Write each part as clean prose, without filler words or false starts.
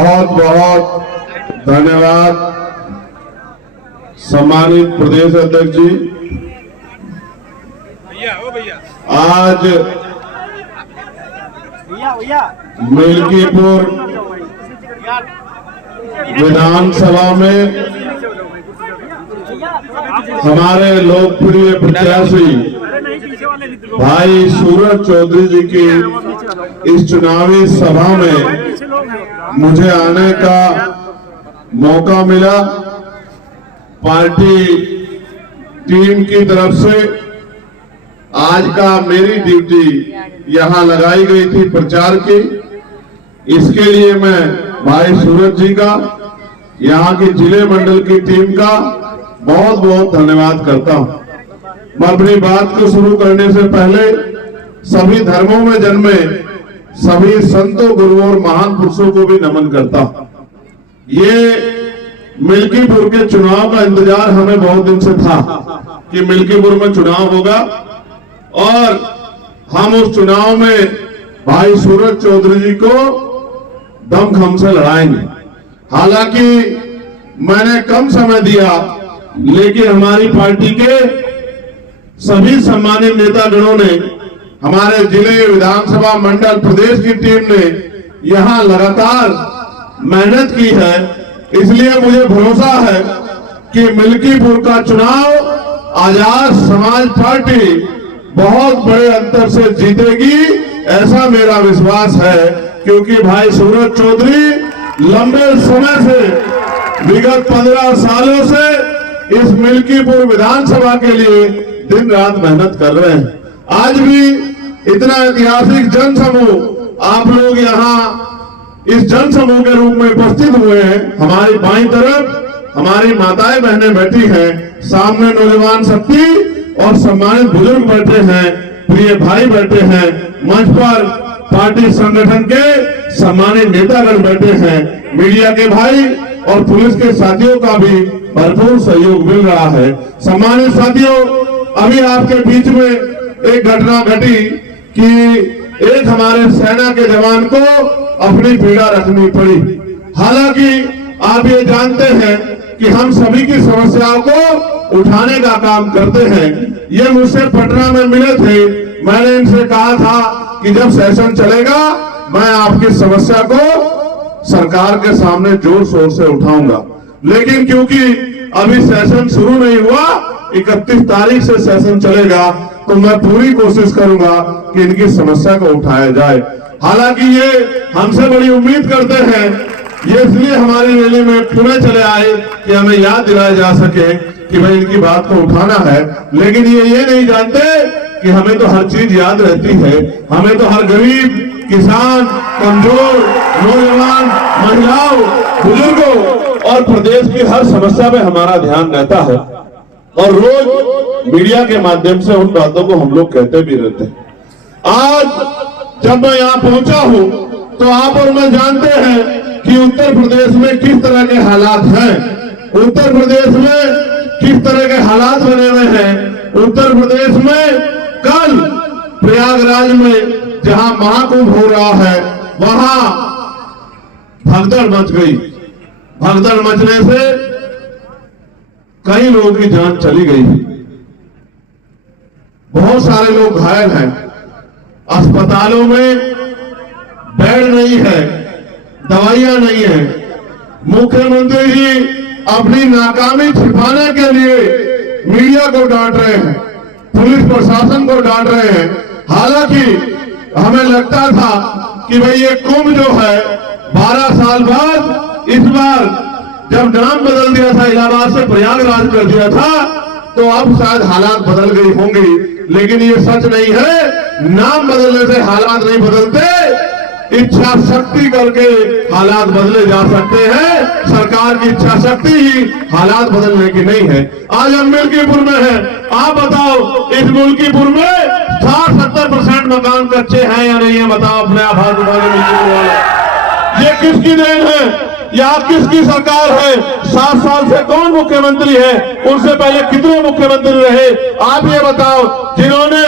बहुत बहुत धन्यवाद सम्मानित प्रदेश अध्यक्ष जी। आज मिल्कीपुर विधानसभा में हमारे लोकप्रिय प्रत्याशी भाई सूरज चौधरी जी की इस चुनावी सभा में मुझे आने का मौका मिला। पार्टी टीम की तरफ से आज का मेरी ड्यूटी यहां लगाई गई थी प्रचार की। इसके लिए मैं भाई सूरज जी का, यहां की जिले मंडल की टीम का बहुत बहुत धन्यवाद करता हूं। मैं अपनी बात को शुरू करने से पहले सभी धर्मों में जन्मे सभी संतों, गुरुओं और महान पुरुषों को भी नमन करता हूं। ये मिल्कीपुर के चुनाव का इंतजार हमें बहुत दिन से था कि मिल्कीपुर में चुनाव होगा और हम उस चुनाव में भाई सूरज चौधरी जी को दमखम से लड़ाएंगे। हालांकि मैंने कम समय दिया, लेकिन हमारी पार्टी के सभी सम्मानित नेतागणों ने, हमारे जिले, विधानसभा मंडल, प्रदेश की टीम ने यहां लगातार मेहनत की है। इसलिए मुझे भरोसा है कि मिल्कीपुर का चुनाव आजाद समाज पार्टी बहुत बड़े अंतर से जीतेगी, ऐसा मेरा विश्वास है। क्योंकि भाई सूरज चौधरी लंबे समय से, विगत 15 सालों से इस मिल्कीपुर विधानसभा के लिए दिन रात मेहनत कर रहे हैं। आज भी इतना ऐतिहासिक जनसमूह आप लोग यहाँ इस जनसमूह के रूप में उपस्थित हुए हैं। हमारी बाईं तरफ हमारी माताएं बहनें बैठी हैं, सामने नौजवान शक्ति और सम्मानित बुजुर्ग बैठे हैं, प्रिय भाई बैठे हैं, मंच पर पार्टी संगठन के सम्मानित नेतागण बैठे हैं, मीडिया के भाई और पुलिस के साथियों का भी भरपूर सहयोग मिल रहा है। सम्मानित साथियों, अभी आपके बीच में एक घटना घटी कि एक हमारे सेना के जवान को अपनी पीड़ा रखनी पड़ी। हालांकि आप ये जानते हैं कि हम सभी की समस्याओं को उठाने का काम करते हैं। ये मुझसे पटना में मिले थे, मैंने इनसे कहा था कि जब सेशन चलेगा मैं आपकी समस्या को सरकार के सामने जोर शोर से उठाऊंगा। लेकिन क्योंकि अभी सेशन शुरू नहीं हुआ, 31 तारीख से सेशन चलेगा, तो मैं पूरी कोशिश करूंगा कि इनकी समस्या को उठाया जाए। हालांकि ये हमसे बड़ी उम्मीद करते हैं, ये इसलिए हमारी रैली में पुणे चले आए कि हमें याद दिलाया जा सके कि भाई इनकी बात को उठाना है। लेकिन ये नहीं जानते कि हमें तो हर चीज याद रहती है। हमें तो हर गरीब, किसान, कमजोर, नौजवान, महिलाओं, बुजुर्गों और प्रदेश की हर समस्या में हमारा ध्यान रहता है और रोज मीडिया के माध्यम से उन बातों को हम लोग कहते भी रहते हैं। आज जब मैं यहाँ पहुंचा हूँ तो आप और मैं जानते हैं कि उत्तर प्रदेश में किस तरह के हालात हैं, उत्तर प्रदेश में किस तरह के हालात बने हुए हैं। उत्तर प्रदेश में कल प्रयागराज में जहां महाकुंभ हो रहा है, वहां भगदड़ मच गई। भगदड़ मचने से कई लोगों की जान चली गई, बहुत सारे लोग घायल हैं, अस्पतालों में बेड नहीं है, दवाइयां नहीं है। मुख्यमंत्री जी अपनी नाकामी छिपाने के लिए मीडिया को डांट रहे हैं, पुलिस प्रशासन को डांट रहे हैं। हालांकि हमें लगता था कि भाई ये कुंभ जो है 12 साल बाद, इस बार जब नाम बदल दिया था, इलाहाबाद से प्रयागराज कर दिया था, तो अब शायद हालात बदल गई होंगी। लेकिन ये सच नहीं है, नाम बदलने से हालात नहीं बदलते, इच्छा शक्ति करके हालात बदले जा सकते हैं। सरकार की इच्छा शक्ति ही हालात बदलने की नहीं है। आज हम मिल्कीपुर में हैं, आप बताओ इस मिल्कीपुर में 60-70% मकान कच्चे हैं या नहीं है? बताओ अपने आभार जताने मिल्कीपुर वाले। ये किसकी देन है? या किसकी सरकार है? 7 साल से कौन मुख्यमंत्री है? उनसे पहले कितने मुख्यमंत्री रहे? आप ये बताओ, जिन्होंने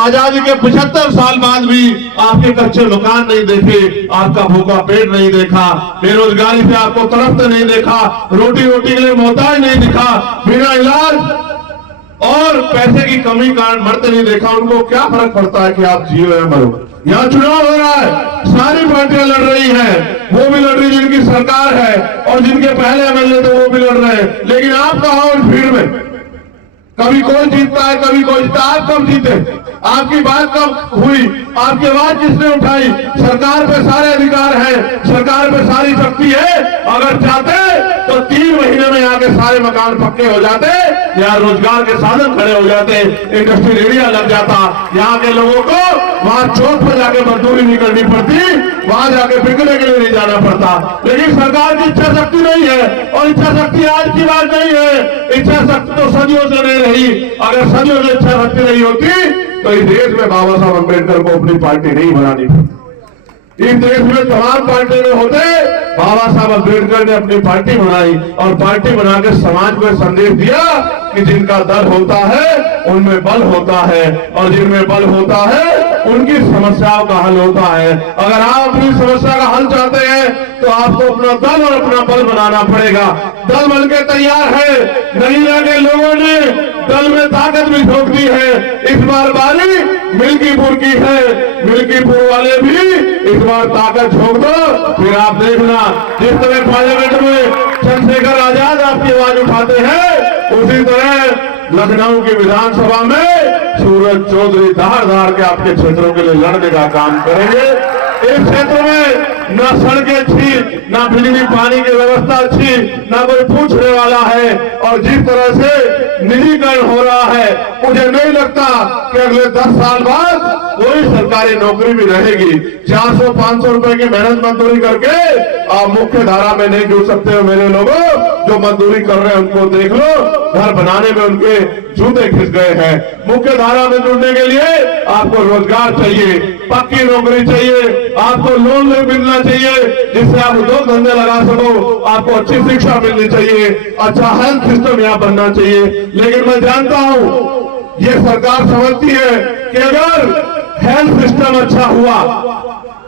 आजादी के 75 साल बाद भी आपके कच्चे मकान नहीं देखे, आपका भूखा पेट नहीं देखा, बेरोजगारी से आपको तड़पते नहीं देखा, रोटी के लिए मोहताज नहीं दिखा, बिना इलाज और पैसे की कमी कारण मरते नहीं देखा, उनको क्या फर्क पड़ता है कि आप जियो या मरो? यहाँ चुनाव हो रहा है, सारी पार्टियां लड़ रही हैं, वो भी लड़ रही जिनकी सरकार है और जिनके पहले एमएलए थे वो भी लड़ रहे हैं, लेकिन आप कहाँ हो इस भीड़ में? कभी कोई जीतता है, कभी कोई जीतता। आप कब जीते? आपकी बात कब हुई? आपकी आवाज किसने उठाई? सरकार पे सारे अधिकार हैं, सरकार पे सारी शक्ति है। अगर चाहते तो 3 महीने में यहाँ के सारे मकान पक्के हो जाते, यहाँ रोजगार के साधन खड़े हो जाते, इंडस्ट्रियल एरिया लग जाता, यहाँ के लोगों को वहां चौक पर जाके मजदूरी नहीं करनी पड़ती, वहां जाके बिकने के लिए नहीं जाना पड़ता। लेकिन सरकार की इच्छा शक्ति नहीं है, और इच्छा शक्ति आज की बात नहीं है, इच्छा शक्ति तो सदियों से नहीं रही। अगर सदियों से इच्छा शक्ति नहीं होती तो इस देश में बाबा साहब अम्बेडकर को अपनी पार्टी नहीं बनानी पड़ती। इस देश में तमाम पार्टी में होते, बाबा साहब अम्बेडकर ने अपनी पार्टी बनाई और पार्टी बना के समाज को संदेश दिया कि जिनका दल होता है उनमें बल होता है, और जिनमें बल होता है उनकी समस्याओं का हल होता है। अगर आप अपनी समस्या का हल चाहते हैं तो आपको अपना दल और अपना बल बनाना पड़ेगा। दल बनके तैयार है, नगीना के लोगों ने दल में ताकत भी झोंक दी है। इस बार बारी मिल्कीपुर की है, मिल्कीपुर वाले भी इस बार ताकत झोंक दो, फिर आप देखना जिस तरह पार्लियामेंट में चंद्रशेखर आजाद आपकी आवाज उठाते हैं, उसी तरह लखनऊ की विधानसभा में सूरज चौधरी धार के आपके क्षेत्रों के लिए लड़ने का काम करेंगे। इस क्षेत्र में ना सड़कें अच्छी, ना बिजली पानी की व्यवस्था अच्छी, ना कोई पूछने वाला है, और जिस तरह से निजीकरण हो रहा है, मुझे नहीं लगता कि अगले 10 साल बाद कोई सरकारी नौकरी भी रहेगी। 400-500 रुपए की मेहनत मजदूरी करके आप मुख्य धारा में नहीं जुड़ सकते हो। मेरे लोगों जो मजदूरी कर रहे हैं उनको देख लो, घर बनाने में उनके जूते खिस गए हैं। मुख्य धारा में जुड़ने के लिए आपको रोजगार चाहिए, पक्की नौकरी चाहिए, आपको लोन मिलना चाहिए जिससे आप उद्योग धंधे लगा सको, आपको अच्छी शिक्षा मिलनी चाहिए, अच्छा हेल्थ सिस्टम यहाँ बनना चाहिए। लेकिन मैं जानता हूँ ये सरकार समझती है कि अगर हेल्थ सिस्टम अच्छा हुआ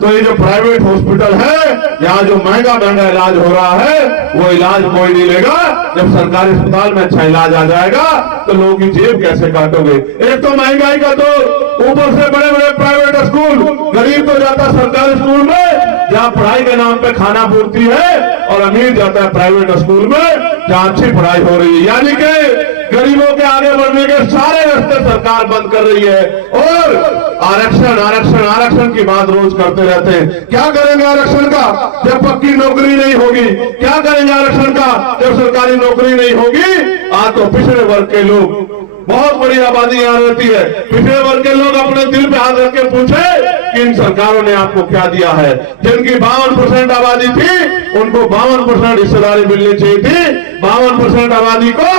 तो ये जो प्राइवेट हॉस्पिटल है, यहाँ जो महंगा इलाज हो रहा है, वो इलाज कोई नहीं लेगा। जब सरकारी अस्पताल में अच्छा इलाज आ जाएगा तो लोगों की जेब कैसे काटोगे? एक तो महंगाई का दौर, ऊपर से बड़े बड़े प्राइवेट स्कूल, गरीब तो जाता सरकारी स्कूल में जहाँ पढ़ाई के नाम पे खाना पूर्ति है, और अमीर जाता है प्राइवेट स्कूल में जहाँ अच्छी पढ़ाई हो रही है। यानी कि गरीबों के आगे बढ़ने के सारे रास्ते सरकार बंद कर रही है, और आरक्षण आरक्षण आरक्षण की बात रोज करते रहते हैं। क्या करेंगे आरक्षण का जब पक्की नौकरी नहीं होगी? क्या करेंगे आरक्षण का जब सरकारी नौकरी नहीं होगी? आज तो पिछड़े वर्ग के लोग, बहुत बड़ी आबादी यहाँ रहती है, पिछड़े वर्ग के लोग अपने दिल पे हाथ रख के पूछे कि इन सरकारों ने आपको क्या दिया है? जिनकी 52% आबादी थी उनको 52% हिस्सेदारी मिलनी चाहिए थी, 52% आबादी को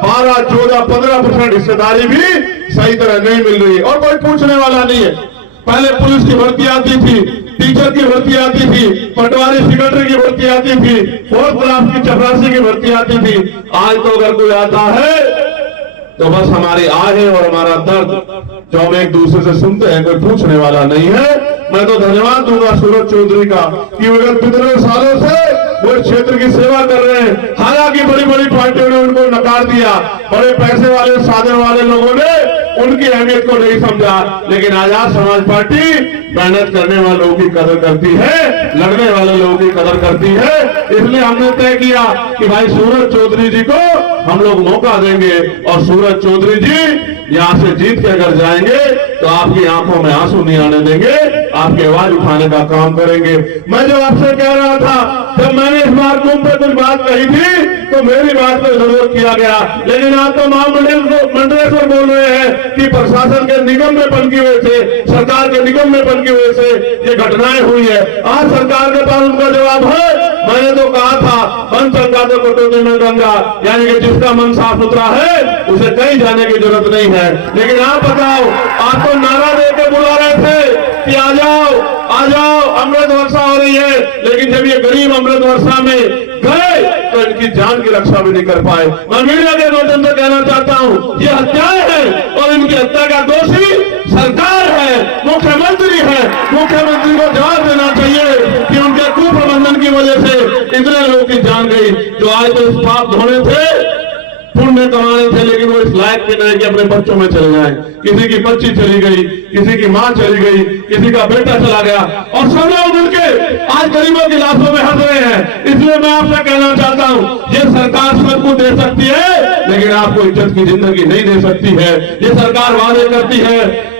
12, 14, 15% हिस्सेदारी भी सही तरह नहीं मिल रही, और कोई पूछने वाला नहीं है। पहले पुलिस की भर्ती आती थी, टीचर की भर्ती आती थी, पटवारी सेक्रेटरी की भर्ती आती थी, 4th क्लास की चपरासी की भर्ती आती थी। आज तो अगर कोई आता है तो बस हमारी आहें और हमारा दर्द जो हम एक दूसरे से सुनते हैं, कोई पूछने वाला नहीं है। मैं तो धन्यवाद दूंगा सूरज चौधरी का कि विगत कितने सालों से वो क्षेत्र की सेवा कर रहे हैं। हालांकि बड़ी बड़ी पार्टियों ने उनको नकार दिया, बड़े पैसे वाले साधन वाले लोगों ने उनकी अहमियत को नहीं समझा, लेकिन आजाद समाज पार्टी मेहनत करने वाले लोगों की कदर करती है, लड़ने वाले लोगों की कदर करती है। इसलिए हमने तय किया कि भाई सूरज चौधरी जी को हम लोग मौका देंगे, और सूरज चौधरी जी यहाँ से जीत के अगर जाएंगे तो आपकी आंखों में आंसू नहीं आने देंगे, आपकी आवाज उठाने का काम करेंगे। मैं जो आपसे कह रहा था, जब मैंने इस बार कुंभ पे कुछ बात कही थी तो मेरी बात को जरूरत किया गया, लेकिन आप तो महामंडलेश्वर बोल रहे हैं कि प्रशासन के निगम में बन की वजह से, सरकार के निगम में बन की वजह से ये घटनाएं हुई है। आज सरकार के पास उनका जवाब है, मैंने तो कहा था मन चंगा तो कटोती में गंगा, यानी कि जिसका मन साफ सुथरा है उसे कहीं जाने की जरूरत नहीं है। लेकिन आप बताओ, आप तो नारा दे के बुला रहे थे कि आ जाओ अमृत वर्षा हो रही है, लेकिन जब ये गरीब अमृत वर्षा में गए तो इनकी जान की रक्षा भी नहीं कर पाए। मैं मीडिया के माध्यम से कहना चाहता हूं, ये हत्याएं हैं और इनकी हत्या का दोषी सरकार है, मुख्यमंत्री है। मुख्यमंत्री को जवाब देना चाहिए कि उनके कुप्रबंधन की वजह से इतने लोगों की जान गई जो आज तो इस पाप धोने थे, पुण्य कमाने थे, लेकिन वो इस लायक भी नहीं कि अपने बच्चों में चले जाएं। किसी की बच्ची चली गई, किसी की मां चली गई, किसी का बेटा चला गया, और सब लोग मिलके आज गरीबों की लाशों में हंस रहे हैं। इसलिए मैं आपसे कहना चाहता हूं, ये सरकार सबको दे सकती है, लेकिन आपको इज्जत की जिंदगी नहीं दे सकती है। ये सरकार वादे करती है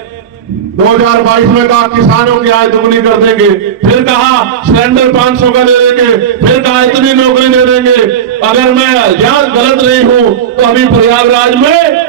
2022 में कहा किसानों की आय दुगनी कर देंगे, फिर कहा सिलेंडर 500 का दे देंगे, फिर कहा इतनी नौकरी दे देंगे। अगर मैं याद गलत नहीं हूं तो अभी प्रयागराज में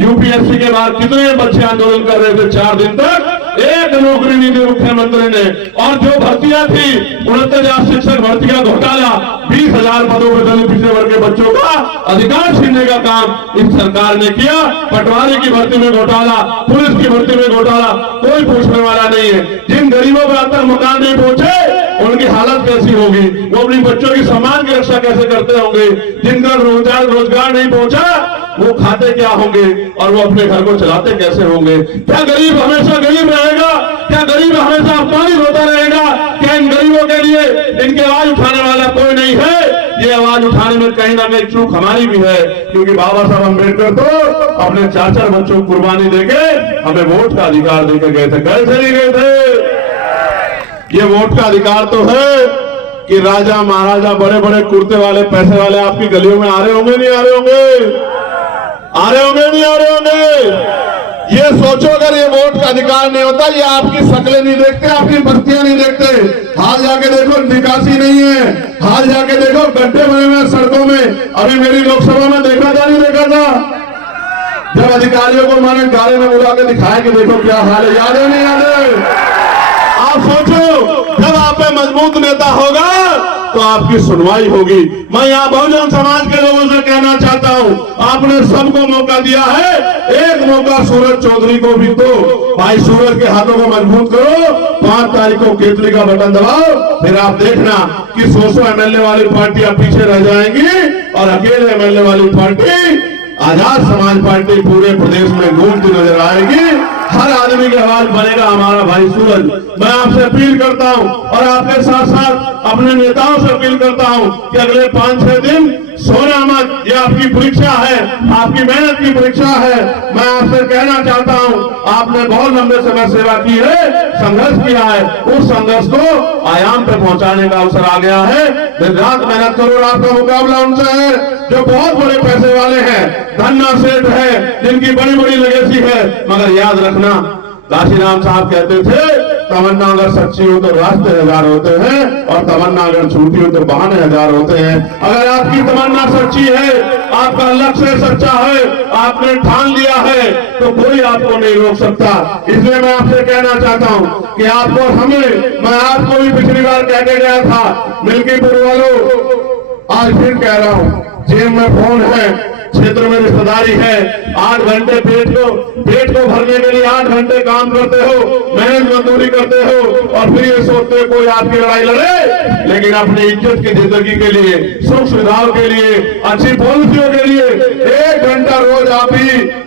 यूपीएससी के बाद कितने बच्चे आंदोलन कर रहे थे, 4 दिन तक एक नौकरी नहीं दी मुख्यमंत्री ने। और जो भर्तियां थी 69,000 शिक्षक भर्ती का घोटाला, 20,000 पदों पर दलित पिछड़े वर्ग के बच्चों का अधिकार छीनने का काम इस सरकार ने किया। पटवारी की भर्ती में घोटाला, पुलिस की भर्ती में घोटाला, कोई पूछने वाला नहीं है। जिन गरीबों पर अब तक मकान नहीं पहुंचे उनकी हालत कैसी होगी, वो अपनी बच्चों की सम्मान की रक्षा कैसे करते होंगे। जिनका रोजगार नहीं पहुंचा वो खाते क्या होंगे और वो अपने घर को चलाते कैसे होंगे। क्या गरीब हमेशा गरीब रहेगा? क्या गरीब हमेशा अपमानित होता रहेगा? क्या इन गरीबों के लिए इनकी आवाज उठाने वाला कोई नहीं है? ये आवाज उठाने में कहीं ना कहीं चूक हमारी भी है, क्योंकि बाबा साहब अम्बेडकर तो अपने 4-4 बच्चों को कुर्बानी देके हमें वोट का अधिकार देकर गए थे। कैसे नहीं गए थे? ये वोट का अधिकार तो है कि राजा महाराजा बड़े बड़े कुर्ते वाले पैसे वाले आपकी गलियों में आ रहे होंगे, नहीं आ रहे होंगे? आ रहे होंगे, नहीं आ रहे होंगे? ये सोचो, अगर ये वोट का अधिकार नहीं होता, ये आपकी शक्लें नहीं देखते, आपकी बस्तियां नहीं देखते। हाल जाके देखो निकासी नहीं है, हाल जाके देखो गड्ढे बने हुए सड़कों में। अभी मेरी लोकसभा में देखा था, नहीं देखा था? जब अधिकारियों को मैंने गाड़ी में बुला के दिखाया कि देखो क्या हाल है, याद है नहीं याद है? आप सोचो, जब आप में मजबूत नेता होगा तो आपकी सुनवाई होगी। मैं यहाँ बहुजन समाज के लोगों से कहना चाहता हूँ, आपने सबको मौका दिया है, एक मौका सूरज चौधरी को भी दो। भाई सूरज के हाथों को मजबूत करो, 5 तारीख को केतली का बटन दबाओ, फिर आप देखना कि 100 एमएलए वाली पार्टियां पीछे रह जाएंगी और अकेले एमएलए वाली पार्टी आजाद समाज पार्टी पूरे प्रदेश में घूमती नजर आएगी। हर आदमी की आवाज बनेगा हमारा भाई सूरज। मैं आपसे अपील करता हूं और आपके साथ साथ अपने नेताओं से अपील करता हूं कि अगले 5-6 दिन सोना मत, ये आपकी परीक्षा है, आपकी मेहनत की परीक्षा है। मैं आपसे कहना चाहता हूं, आपने बहुत लंबे समय सेवा की है, संघर्ष किया है, उस संघर्ष को आयाम पे पहुंचाने का अवसर आ गया है। दिन रात मेहनत करो, आपका मुकाबला उनसे है जो बहुत बड़े पैसे वाले हैं, धन्ना सेठ है, जिनकी बड़ी बड़ी लेगेसी है। मगर याद रखना, काशीराम साहब कहते थे, तमन्ना अगर सच्ची हो तो रास्ते 1000 होते हैं और तमन्ना अगर झूठी हो तो बहाने 1000 होते हैं। अगर आपकी तमन्ना सच्ची है, आपका लक्ष्य सच्चा है, आपने ठान लिया है, तो कोई आपको नहीं रोक सकता। इसलिए मैं आपसे कहना चाहता हूं कि आपको मैं आपको भी पिछली बार कह के गया था, मिल्कीपुर वालों, आज फिर कह रहा हूं, जेब में फोन है, क्षेत्र में रिश्तेदारी है, 8 घंटे पेट को भरने के लिए 8 घंटे काम करते हो, मेहनत मजदूरी करते हो और फिर ये सोचते हो कोई आपकी लड़ाई लड़े। लेकिन अपनी इज्जत की जिंदगी के लिए, सुख सुविधाओं के लिए, अच्छी पॉलिसियों के लिए 1 घंटा रोज आप ही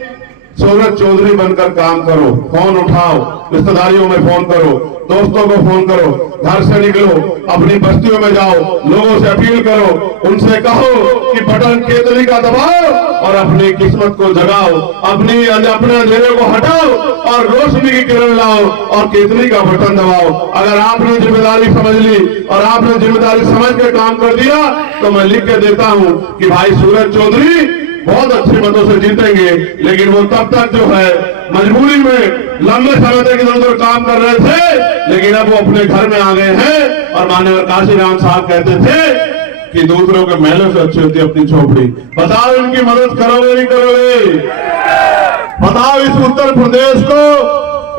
सूरज चौधरी बनकर काम करो। फोन उठाओ, रिश्तेदारियों में फोन करो, दोस्तों को फोन करो, घर से निकलो, अपनी बस्तियों में जाओ, लोगों से अपील करो, उनसे कहो कि बटन केतली का दबाओ और अपनी किस्मत को जगाओ, अपने अंधेरे को हटाओ और रोशनी की किरण लाओ और केतली का बटन दबाओ। अगर आपने जिम्मेदारी समझ ली और आपने जिम्मेदारी समझ के काम कर दिया तो मैं लिख के देता हूं कि भाई सूरज चौधरी बहुत अच्छे मतों से जीतेंगे। लेकिन वो तब तक जो है मजबूरी में लंबे समय तक इधर उधर काम कर रहे थे, लेकिन अब वो अपने घर में आ गए हैं। और माननीय काशीराम साहब कहते थे कि दूसरों के महलों से अच्छी होती अपनी झोपड़ी। बताओ इनकी मदद करोगे नहीं करोगे? बताओ इस उत्तर प्रदेश को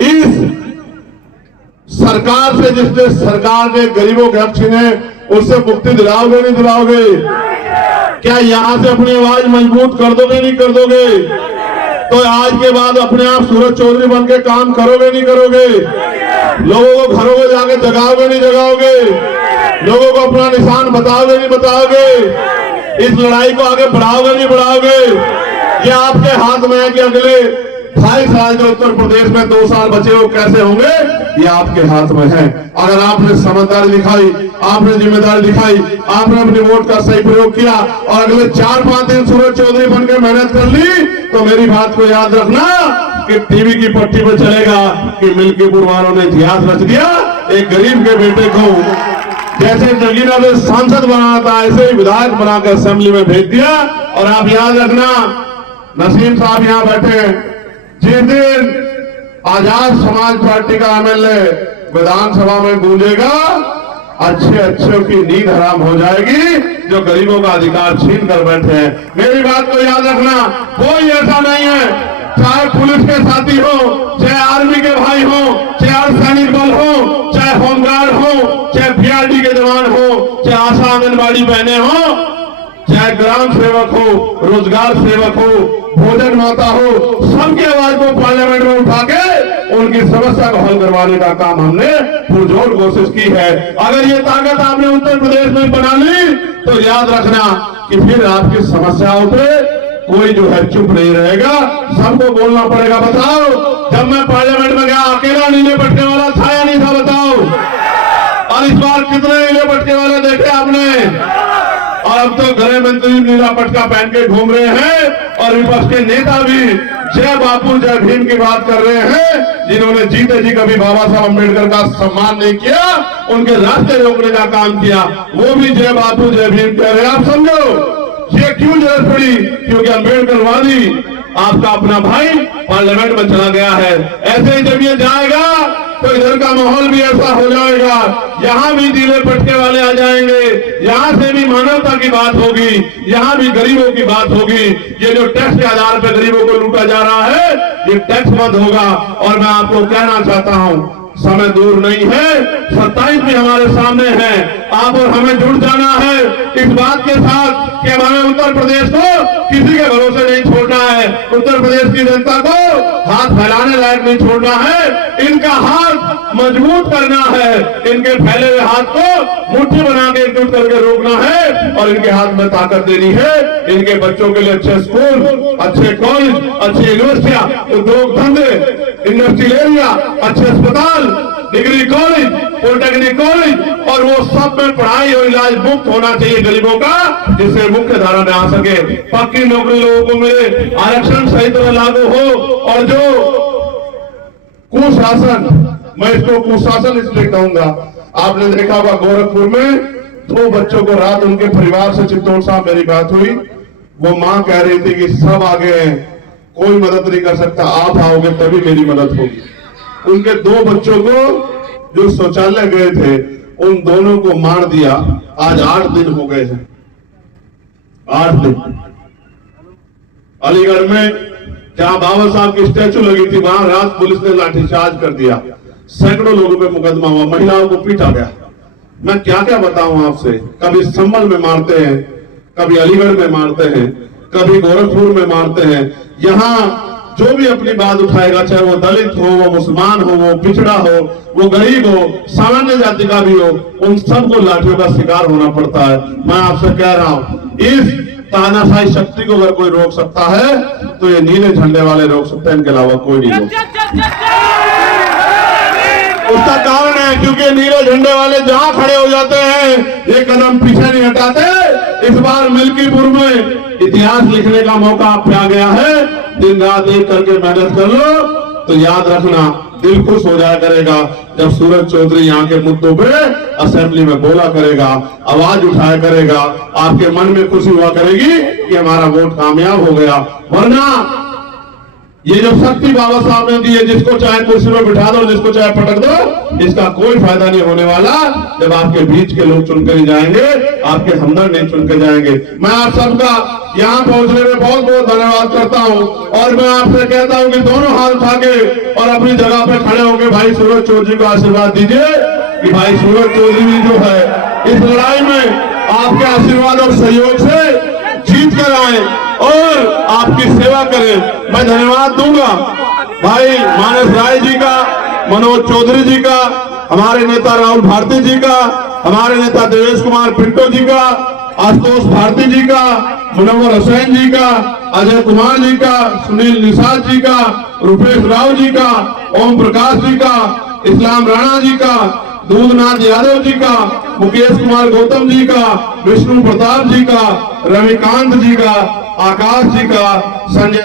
इस सरकार से जिसने सरकार ने गरीबों के हक छीने उससे मुक्ति दिलाओगे नहीं दिलाओगे? क्या यहां से अपनी आवाज मजबूत कर दोगे नहीं कर दोगे? तो आज के बाद अपने आप सूरज चौधरी बन के काम करोगे नहीं करोगे? लोगों को घरों में जाके जगाओगे नहीं जगाओगे? लोगों को अपना निशान बताओगे नहीं बताओगे? इस लड़ाई को आगे बढ़ाओगे नहीं बढ़ाओगे? ये आपके हाथ में है कि अगले 2.5 साल जो उत्तर प्रदेश में 2 साल बचे वो कैसे होंगे, ये आपके हाथ में है। अगर आपने समझदारी दिखाई, आपने जिम्मेदारी दिखाई, आपने अपनी वोट का सही प्रयोग किया और अगले 4-5 दिन सूरज चौधरी बनकर मेहनत कर ली, तो मेरी बात को याद रखना कि टीवी की पट्टी पर चलेगा कि मिल्कीपुर वालों ने इतिहास रच दिया। एक गरीब के बेटे को जैसे नगीना में सांसद बनाना था ऐसे ही विधायक बनाकर असेंबली में भेज दिया। और आप याद रखना, नसीम साहब यहां बैठे हैं, जिस दिन आजाद समाज पार्टी का एमएलए विधानसभा में गूंजेगा, अच्छे अच्छों की नींद हराम हो जाएगी जो गरीबों का अधिकार छीन कर बैठे हैं। मेरी बात को याद रखना, कोई ऐसा नहीं है, चाहे पुलिस के साथी हो, चाहे आर्मी के भाई हो, चाहे अर्धसैनिक बल हो, चाहे होमगार्ड हो, चाहे पीआरडी के जवान हो, चाहे आशा आंगनबाड़ी बहने हो, चाहे ग्राम सेवक हो, रोजगार सेवक हो, भोजन माता हो, सबकी आवाज को पार्लियामेंट में उठा के उनकी समस्या को हल करवाने का काम हमने पुरजोर कोशिश की है। अगर ये ताकत आपने उत्तर प्रदेश में बना ली तो याद रखना कि फिर आपकी समस्याओं पे कोई जो है चुप नहीं रहेगा, सबको बोलना पड़ेगा। बताओ, जब मैं पार्लियामेंट में गया अकेला नीले पटके वाला था या नहीं था? बताओ। और इस बार कितने नीले पटके वाले देखे आपने? और अब तो गृह मंत्री नीला पटका पहन के घूम रहे हैं और विपक्ष के नेता भी जय बापू जय भीम की बात कर रहे हैं। जिन्होंने जीते जी कभी बाबा साहब अम्बेडकर का सम्मान नहीं किया, उनके रास्ते रोकने का काम किया, वो भी जय बापू जय भीम कह रहे हैं। आप समझो ये क्यों जरूरत पड़ी? क्योंकि अम्बेडकर वादी आपका अपना भाई पार्लियामेंट में चला गया है। ऐसे ही जब ये जाएगा तो इधर का माहौल भी ऐसा हो जाएगा, यहाँ भी नीले पटके वाले आ जाएंगे, यहाँ से भी मानवता की बात होगी, यहाँ भी गरीबों की बात होगी। ये जो टैक्स के आधार पर गरीबों को लूटा जा रहा है, ये टैक्स बंद होगा। और मैं आपको कहना चाहता हूँ, समय दूर नहीं है, 27 भी हमारे सामने है। आप और हमें जुड़ जाना है इस बात के साथ कि हमें उत्तर प्रदेश को किसी के भरोसे नहीं छोड़ना है। उत्तर प्रदेश की जनता को हाथ फैलाने लायक नहीं छोड़ना है, इनका हाथ मजबूत करना है, इनके फैले हुए हाथ को मुट्ठी बना के एकजुट करके रोकना है और इनके हाथ में ताकत देनी है। इनके बच्चों के लिए अच्छे स्कूल, अच्छे कॉलेज, अच्छी यूनिवर्सिटियां, उद्योग धंधे, इंडस्ट्रियल एरिया, अच्छे अस्पताल, डिग्री कॉलेज, पॉलिटेक्निक कॉलेज और वो सब में पढ़ाई और इलाज मुफ्त होना चाहिए गरीबों का, जिससे मुख्य धारा में आ सके, पक्की नौकरी लोगों को मिले, आरक्षण सही तरह लागू हो। और जो कुशासन, मैं इसको कुशासन इसलिए कहूंगा, आपने देखा होगा गोरखपुर में 2 बच्चों को रात उनके परिवार से चित्तौड़ साहब मेरी बात हुई, वो मां कह रही थी कि सब आगे हैं, कोई मदद नहीं कर सकता, आप आओगे तभी मेरी मदद होगी। उनके 2 बच्चों को जो शौचालय गए थे उन दोनों को मार दिया। आज 8 दिन हो गए हैं, 8 दिन। अलीगढ़ में जहां बाबा साहब की स्टैचू लगी थी वहां रात पुलिस ने लाठीचार्ज कर दिया, सैकड़ों लोगों पे मुकदमा हुआ, महिलाओं को पीटा गया। मैं क्या क्या बताऊं आपसे, कभी संभल में मारते हैं, कभी अलीगढ़ में मारते हैं, कभी गोरखपुर में मारते हैं। यहाँ जो भी अपनी बात उठाएगा, चाहे वो दलित हो, वो मुसलमान हो, वो पिछड़ा हो, वो गरीब हो, सामान्य जाति का भी हो, उन सबको लाठियों का शिकार होना पड़ता है। मैं आपसे कह रहा हूं, इस तानाशाही शक्ति को अगर कोई रोक सकता है तो ये नीले झंडे वाले रोक सकते हैं, इनके अलावा कोई नहीं रोक सकता। उसका कारण है क्योंकि नीले झंडे वाले जहां खड़े हो जाते हैं एक कदम पीछे नहीं हटाते। इस बार मिल्कीपुर में इतिहास लिखने का मौका आप पे आ गया है। दिन रात एक करके मेहनत कर लो तो याद रखना, दिल खुश हो जाया करेगा जब सूरज चौधरी यहाँ के मुद्दों पे असेंबली में बोला करेगा, आवाज उठाया करेगा, आपके मन में खुशी हुआ करेगी कि हमारा वोट कामयाब हो गया। वरना ये जो शक्ति बाबा साहब ने दी है, जिसको चाहे कुर्सी में बिठा दो, जिसको चाहे पटक दो, इसका कोई फायदा नहीं होने वाला जब आपके बीच के लोग चुनकर ही जाएंगे, आपके हमदर्द नहीं चुनकर जाएंगे। मैं आप सबका यहाँ पहुंचने में बहुत बहुत धन्यवाद करता हूँ और मैं आपसे कहता हूँ कि दोनों हाथ उठा के और अपनी जगह पे खड़े होकर भाई सूरज चौधरी को आशीर्वाद दीजिए कि भाई सूरज चौधरी जो है इस लड़ाई में आपके आशीर्वाद और सहयोग से जीत कर आए और आपकी सेवा करें। मैं धन्यवाद दूंगा भाई मानस राय जी का, मनोज चौधरी जी का, हमारे नेता राहुल भारती जी का, हमारे नेता देवेश कुमार पिंटो जी का, आशुतोष भारती जी का, मुनव्वर हुसैन जी का, अजय कुमार जी का, सुनील निषाद जी का, रुपेश राव जी का, ओम प्रकाश जी का, इस्लाम राणा जी का, दूधनाथ यादव जी का, मुकेश कुमार गौतम जी का, विष्णु प्रताप जी का, रविकांत जी का, आकाश जी का, संजय